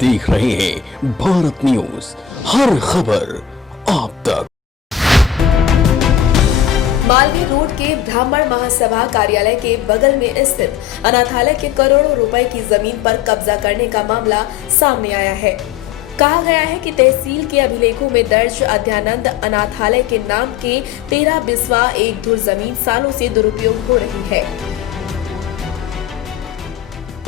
देख रहे हैं भारत न्यूज, हर खबर आप तक। मालवीय रोड के ब्राह्मण महासभा कार्यालय के बगल में स्थित अनाथालय के करोड़ों रुपए की जमीन पर कब्जा करने का मामला सामने आया है। कहा गया है कि तहसील के अभिलेखों में दर्ज अध्यानंद अनाथालय के नाम के 13 बिस्वा एक धुर जमीन सालों से दुरुपयोग हो रही है।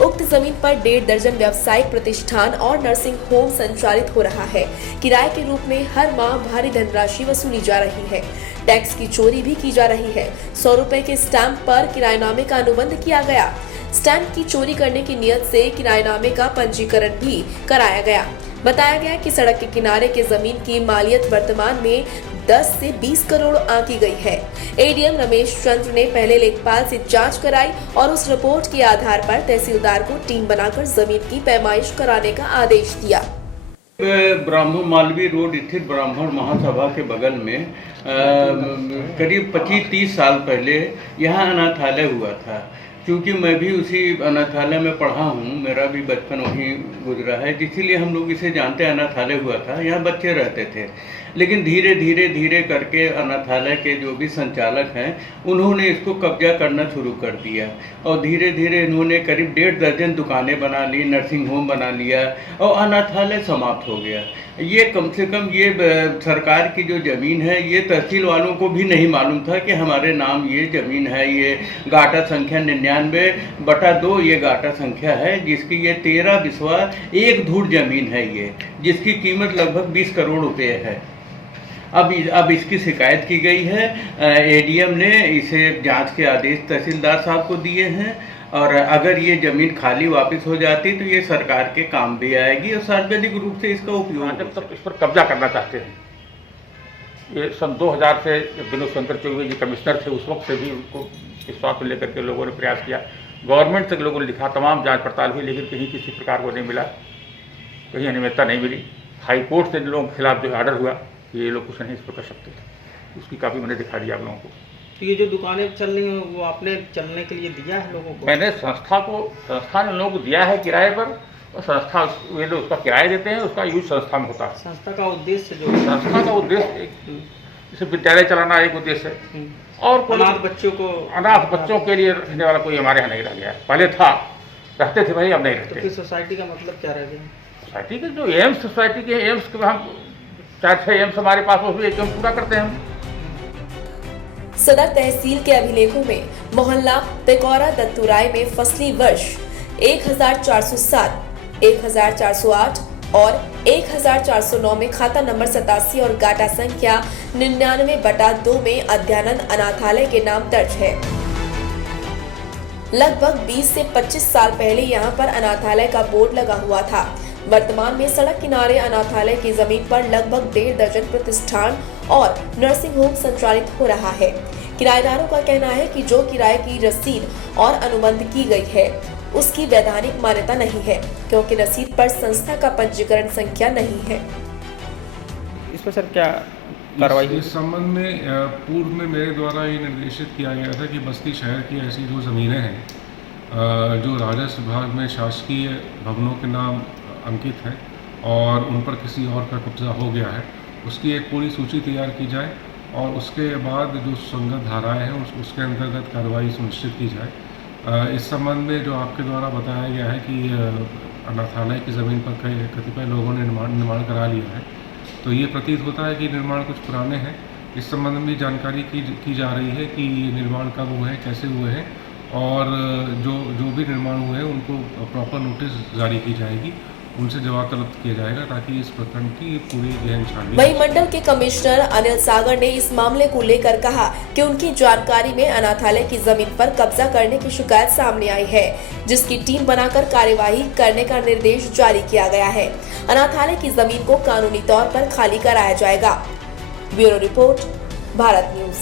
उक्त जमीन पर 1.5 दर्जन व्यावसायिक प्रतिष्ठान और नर्सिंग होम संचालित हो रहा है। किराए के रूप में हर माह भारी धनराशि वसूली जा रही है। टैक्स की चोरी भी की जा रही है। 100 रुपए के स्टैंप पर किराएनामे का अनुबंध किया गया। स्टैंप की चोरी करने की नियत से किराएनामे का पंजीकरण भी कराया गया। बताया गया कि सड़क के किनारे के जमीन की मालियत वर्तमान में 10 से 20 करोड़ आंकी गई है। एडीएम रमेश चंद्र ने पहले लेखपाल से जांच कराई और उस रिपोर्ट के आधार पर तहसीलदार को टीम बनाकर जमीन की पैमाइश कराने का आदेश दिया। ब्राह्मण मालवीय रोड स्थित ब्राह्मण महासभा के बगल में करीब 25-30 साल पहले यहाँ अनाथालय हुआ था। क्योंकि मैं भी उसी अनाथालय में पढ़ा हूँ, मेरा भी बचपन वहीं गुजरा है, इसीलिए हम लोग इसे जानते हैं। अनाथालय हुआ था, यहाँ बच्चे रहते थे, लेकिन धीरे धीरे करके अनाथालय के जो भी संचालक हैं उन्होंने इसको कब्जा करना शुरू कर दिया और धीरे धीरे इन्होंने करीब 1.5 दर्जन दुकानें बना ली, नर्सिंग होम बना लिया और अनाथालय समाप्त हो गया। ये कम से कम ये सरकार की जो ज़मीन है ये तहसील वालों को भी नहीं मालूम था कि हमारे नाम ये ज़मीन है। ये गाटा संख्या 99/2 ये गाटा संख्या है, जिसकी ये 13 बिस्वा एक धूर ज़मीन है ये, जिसकी कीमत लगभग 20 करोड़ रुपये है। अब इसकी शिकायत की गई है। एडीएम ने इसे जांच के आदेश तहसीलदार साहब को दिए हैं और अगर ये ज़मीन खाली वापस हो जाती तो ये सरकार के काम भी आएगी और सार्वजनिक रूप से इसका उपयोग। जब तक इस पर कब्जा करना चाहते हैं, ये सन 2000 से विनोद शंकर चौबे जी कमिश्नर थे, उस वक्त से भी उनको इस बात को लेकर के लोगों ने प्रयास किया। गवर्नमेंट तक लोगों ने लिखा, तमाम जांच पड़ताल हुई, लेकिन कहीं किसी प्रकार को नहीं मिला, कहीं अनियमितता नहीं मिली। हाई कोर्ट से लोगों के खिलाफ जो आर्डर हुआ ये लोग कुछ नहीं इस पर कर सकते थे, उसकी काफ़ी मैंने दिखा दिया आप लोगों को। तो ये जो दुकानें चल रही हैं वो आपने चलने के लिए दिया है लोगों को? मैंने संस्था ने लोगों को दिया है किराए पर, और संस्था वे लोग उसका किराया देते हैं, उसका यूज संस्था में होता है। संस्था का उद्देश्य जो संस्था का उद्देश्य जैसे विद्यालय चलाना एक उद्देश्य है, और अनाथ बच्चों के लिए रहने वाला कोई हमारे यहाँ नहीं रह गया है। पहले था, रहते थे भाई, अब नहीं रहते। तो सोसाइटी का मतलब क्या रह गया? सोसाइटी के जो एम्स सोसाइटी के एम्स के हम 4-6 एम्स हमारे पास, वो भी एक एम्स पूरा करते हैं हम। सदर तहसील के अभिलेखों में मोहल्ला पेकौरा दत्तूराय में फसली वर्ष 1407, 1408 और 1409 में खाता नंबर 87 और गाटा संख्या 99/2 में अध्यानंद अनाथालय के नाम दर्ज है। लगभग 20 से 25 साल पहले यहाँ पर अनाथालय का बोर्ड लगा हुआ था। वर्तमान में सड़क किनारे अनाथालय की जमीन पर लगभग 1.5 दर्जन प्रतिष्ठान और नर्सिंग होम संचालित हो रहा है। किराएदारों का कहना है कि जो किराए की रसीद और अनुबंध की गई है उसकी वैधानिक मान्यता नहीं है, क्योंकि रसीद पर संस्था का पंजीकरण संख्या नहीं है। इस पर सर क्या कार्रवाई? इस संबंध में पूर्व में मेरे द्वारा ये निर्देशित किया गया था कि बस्ती शहर की ऐसी जो ज़मीनें हैं जो राजस्व विभाग में शासकीय भवनों के नाम अंकित है और उन पर किसी और का कब्जा हो गया है, उसकी एक पूरी सूची तैयार की जाए और उसके बाद जो संगत धाराएं हैं उसके अंतर्गत कार्रवाई सुनिश्चित की जाए। इस संबंध में जो आपके द्वारा बताया गया है कि अनाथालय की ज़मीन पर कतिपय लोगों ने निर्माण करा लिया है, तो ये प्रतीत होता है कि निर्माण कुछ पुराने हैं। इस संबंध में जानकारी की जा रही है कि ये निर्माण कब हुए हैं, कैसे हुए हैं, और जो भी निर्माण हुए हैं उनको प्रॉपर नोटिस जारी की जाएगी, उनसे जवाब तलब किया जाएगा ताकि इस प्रकरण की पूरी गहन छानबीन। वहीं मंडल के कमिश्नर अनिल सागर ने इस मामले को लेकर कहा कि उनकी जानकारी में अनाथालय की जमीन पर कब्जा करने की शिकायत सामने आई है, जिसकी टीम बनाकर कार्यवाही करने का निर्देश जारी किया गया है। अनाथालय की जमीन को कानूनी तौर पर खाली कराया जाएगा। Bureau report, Bharat news.